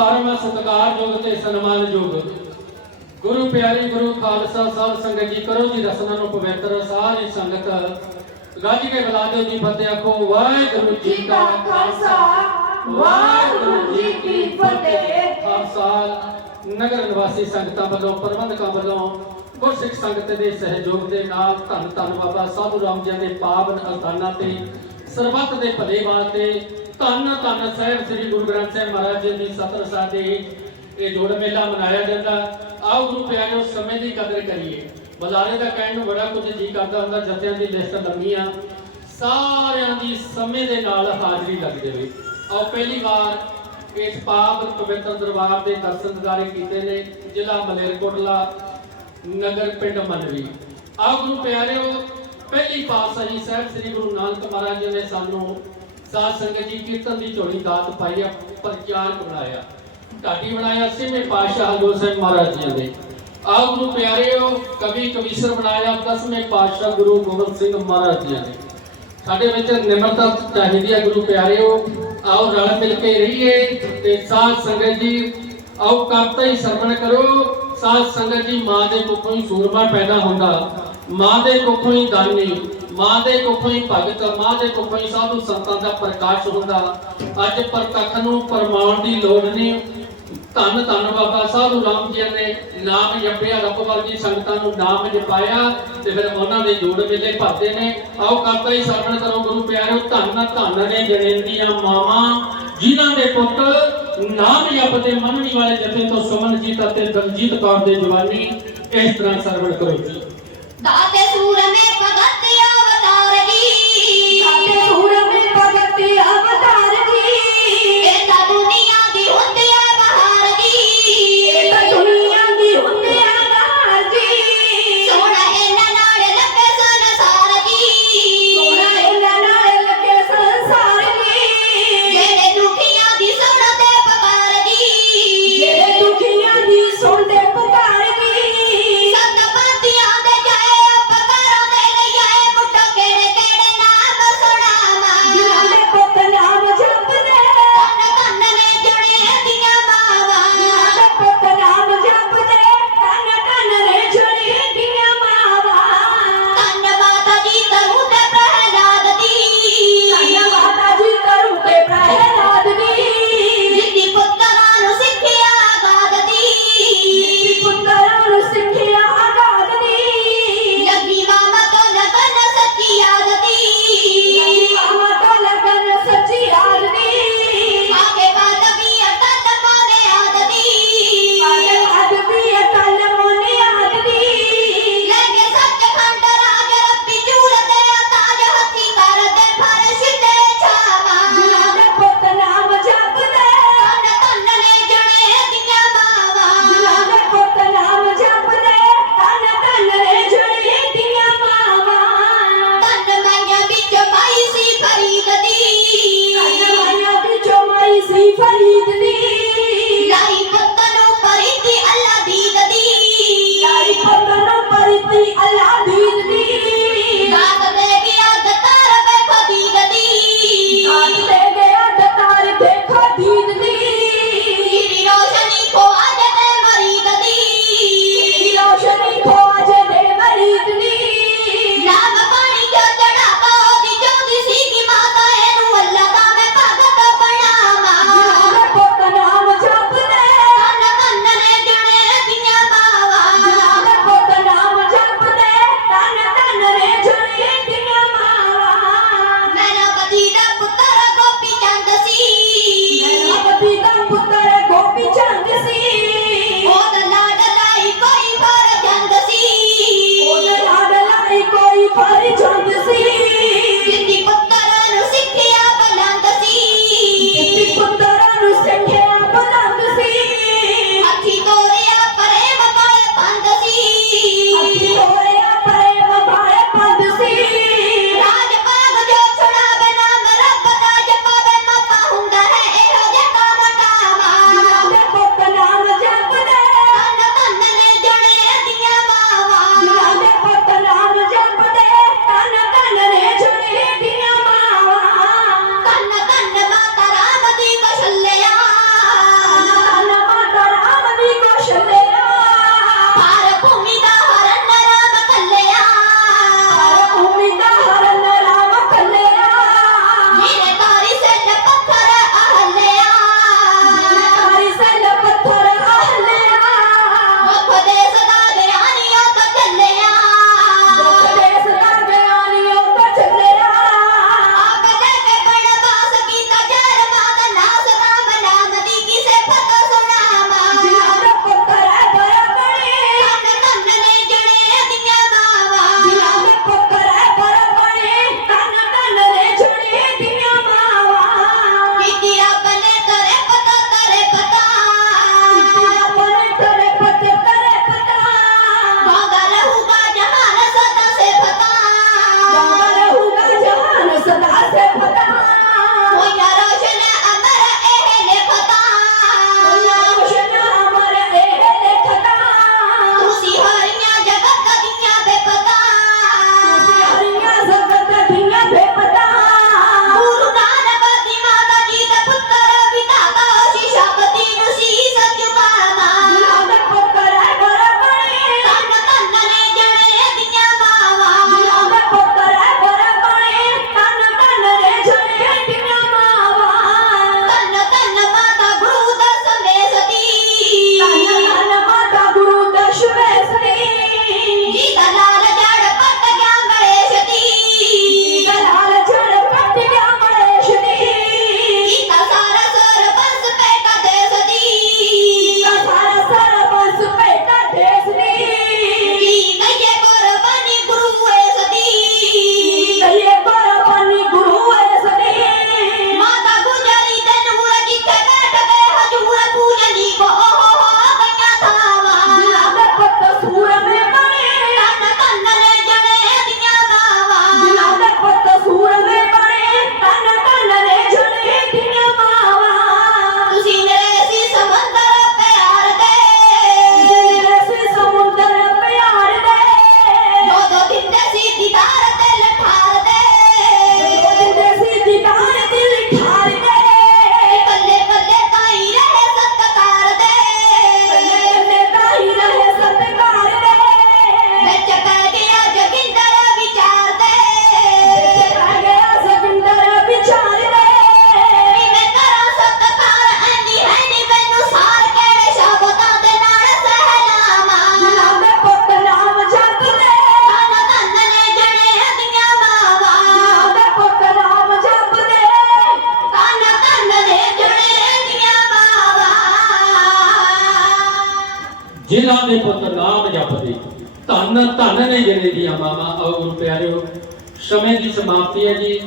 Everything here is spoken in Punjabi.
ਪਰਮ ਸਤਿਕਾਰਯੋਗ ਤੇ ਸਨਮਾਨਯੋਗ ਗੁਰੂ ਪਿਆਰੀ ਗੁਰੂ ਖਾਲਸਾ ਸਾਹਿਬ ਸੰਗਤ ਜੀ ਕਰੋ ਜੀ ਰਸਨਾ ਨੂੰ ਪਵਿੱਤਰ ਸਾਰੀ ਸੰਗਤ। ਗੱਜ ਕੇ ਬੁਲਾ ਦਿਓ ਜੀ ਫਤਿਹ ਆਖੋ ਵਾਹਿਗੁਰੂ ਜੀ ਕਾ ਖਾਲਸਾ ਵਾਹਿਗੁਰੂ ਜੀ ਕੀ ਫਤਿਹ। ਹਰ ਸਾਲ ਨਗਰ ਨਿਵਾਸੀ ਸੰਗਤਾਂ ਵੱਲੋਂ ਪ੍ਰਬੰਧਕਾਂ ਵੱਲੋਂ ਗੁਰਸਿੱਖ ਸੰਗਤ ਦੇ ਸਹਿਯੋਗ ਦੇ ਨਾਲ ਧੰਨ ਧੰਨ ਬਾਬਾ ਸਾਧੂ ਰਾਮ ਜੀ ਦੇ ਪਾਵਨ ਅਸਥਾਨਾਂ ਤੇ ਸਰਬੱਤ ਦੇ ਭਲੇ ਵਾਸਤੇ ਧੰਨ ਧੰਨ ਸਾਹਿਬ ਸ੍ਰੀ ਗੁਰੂ ਗ੍ਰੰਥ ਸਾਹਿਬ ਮਹਾਰਾਜ ਜੀ ਦੀ ਸਤਰ ਸਾਦੇ ਇਹ ਜੋੜ ਮੇਲਾ ਮਨਾਇਆ ਜਾਂਦਾ। ਆਓ ਗੁਰੂ ਪਿਆਰਿਓ, ਸਮੇਂ ਦੀ ਕਦਰ ਕਰੀਏ। ਬਜ਼ਾਰੇ ਦਾ ਕਹਿਣ ਨੂੰ ਬੜਾ ਕੁਝ ਜੀ ਕਰਦਾ ਹੁੰਦਾ, ਜਥਿਆਂ ਦੀ ਲਿਸਟ ਲੰਮੀ ਆ ਸਾਰਿਆਂ ਦੀ ਸਮੇਂ ਦੇ ਨਾਲ ਹਾਜ਼ਰੀ ਲੱਗ ਜਾਵੇ ਆਓ ਪਹਿਲੀ ਵਾਰ ਇਸ ਪਾਪ ਪਵਿੱਤਰ ਦਰਬਾਰ ਦੇ ਦਰਸ਼ਨ ਦਿਦਾਰੇ ਕੀਤੇ ਨੇ, ਜ਼ਿਲ੍ਹਾ ਮਲੇਰਕੋਟਲਾ, ਨਗਰ ਪਿੰਡ ਮਨਵੀ ਆਓ ਗੁਰੂ ਪਿਆਰਿਓ, ਪਹਿਲੀ ਪਾਤਸ਼ਾਹੀ ਸਾਹਿਬ ਸ੍ਰੀ ਗੁਰੂ ਨਾਨਕ ਮਹਾਰਾਜ ਜੀ ਨੇ ਸਾਨੂੰ ਸਾਧ ਸੰਗਤ ਜੀ ਕੀਰਤਨ ਦੀ ਝੋਲੀ ਦਾਤ ਪਾਈ ਆ ਪ੍ਰਚਾਰਕ ਬਣਾਇਆ। ਢਾਡੀ ਬਣਾਇਆ ਛੇਵੇਂ ਪਾਤਸ਼ਾਹ ਹਜ਼ੂਰ ਸਾਹਿਬ ਮਹਾਰਾਜ ਜੀ ਨੇ ਆਓ ਗੁਰੂ ਪਿਆਰਿਓ, ਕਵੀ ਕਵੀਸ਼ਰ ਬਣਾਇਆ ਦਸਵੇਂ ਪਾਤਸ਼ਾਹ ਗੁਰੂ ਗੋਬਿੰਦ ਸਿੰਘ ਮਹਾਰਾਜ ਜੀ ਨੇ ਸਾਡੇ ਵਿੱਚ ਨਿਮਰਤਾ ਚਾਹੀਦੀ ਹੈ ਗੁਰੂ ਪਿਆਰਿਓ। ਆਓ ਰਲ ਮਿਲ ਕੇ ਰਹੀਏ ਤੇ ਸਾਧ ਸੰਗਤ ਜੀ, ਆਓ ਕਰਤਾ ਹੀ ਸਰਵਣ ਕਰੋ। ਸਾਧ ਸੰਗਤ ਜੀ ਮਾਂ ਦੇ ਕੁੱਖੋਂ ਹੀ ਸੂਰਮਾ ਪੈਦਾ ਹੁੰਦਾ, ਮਾਂ ਦੇ ਕੁੱਖੋਂ ਹੀ ਦਾਨੀ। ਮਾਂ ਦੇ ਕੁੱਖੋਂ ਹੀ ਭਗਤ, ਮਾਂ ਦੇ ਕੁੱਖੋਂ ਹੀ ਸਾਧੂ ਸੰਤਾਂ ਦਾ ਪ੍ਰਕਾਸ਼ ਹੁੰਦਾ ਅੱਜ ਪ੍ਰਤੱਖ ਨੂੰ ਪਰਮਾਉਣ ਦੀ ਲੋੜ ਨਹੀਂ। ਧੰਨ ਧੰਨ ਬਾਬਾ ਸਾਧੂ ਰਾਮ ਜੀ ਨੇ ਨਾਮ ਜਪਿਆ, ਰੱਬ ਵਰਗੀ ਸੰਗਤਾਂ ਨੂੰ ਨਾਮ ਜਪਾਇਆ ਤੇ ਫਿਰ ਉਹਨਾਂ ਦੇ ਜੋੜ ਮੇਲੇ ਭਰਦੇ ਨੇ। ਆਓ ਕਰਤਾ ਹੀ ਸਰਵਣ ਕਰੋ ਗੁਰੂ ਪਿਆਰਿਓ, ਧੰਨ ਧੰਨ ਨੇ ਜਣੇਂਦੀਆਂ ਮਾਵਾਂ, ਜਿਨ੍ਹਾਂ ਦੇ ਪੁੱਤ ਨਾਮ ਜਪਦੇ ਮੰਨਣੀ ਵਾਲੇ ਜਥੇ ਤੋਂ ਸੁਮਨਜੀਤ ਅਤੇ ਦਲਜੀਤ ਕੌਰ ਦੇ ਜਵਾਨੀ ਇਸ ਤਰ੍ਹਾਂ ਸਰਵਣ ਕਰੋ ਜੀ। ਦਾਤੇ ਸੂਰ ਮੇ ਮੇਲਾ ਦੇ ਪੁੱਤ ਨਾਮ ਜਪਦੇ, ਧੰਨ ਧੰਨ ਨੇ ਜਿਹੜੇ ਦੀਆਂ ਮਾਮਾ ਔਰ ਪਿਆਰਿਓ, ਸਮੇਂ ਦੀ ਸਮਾਪਤੀ ਹੈ ਜੀ।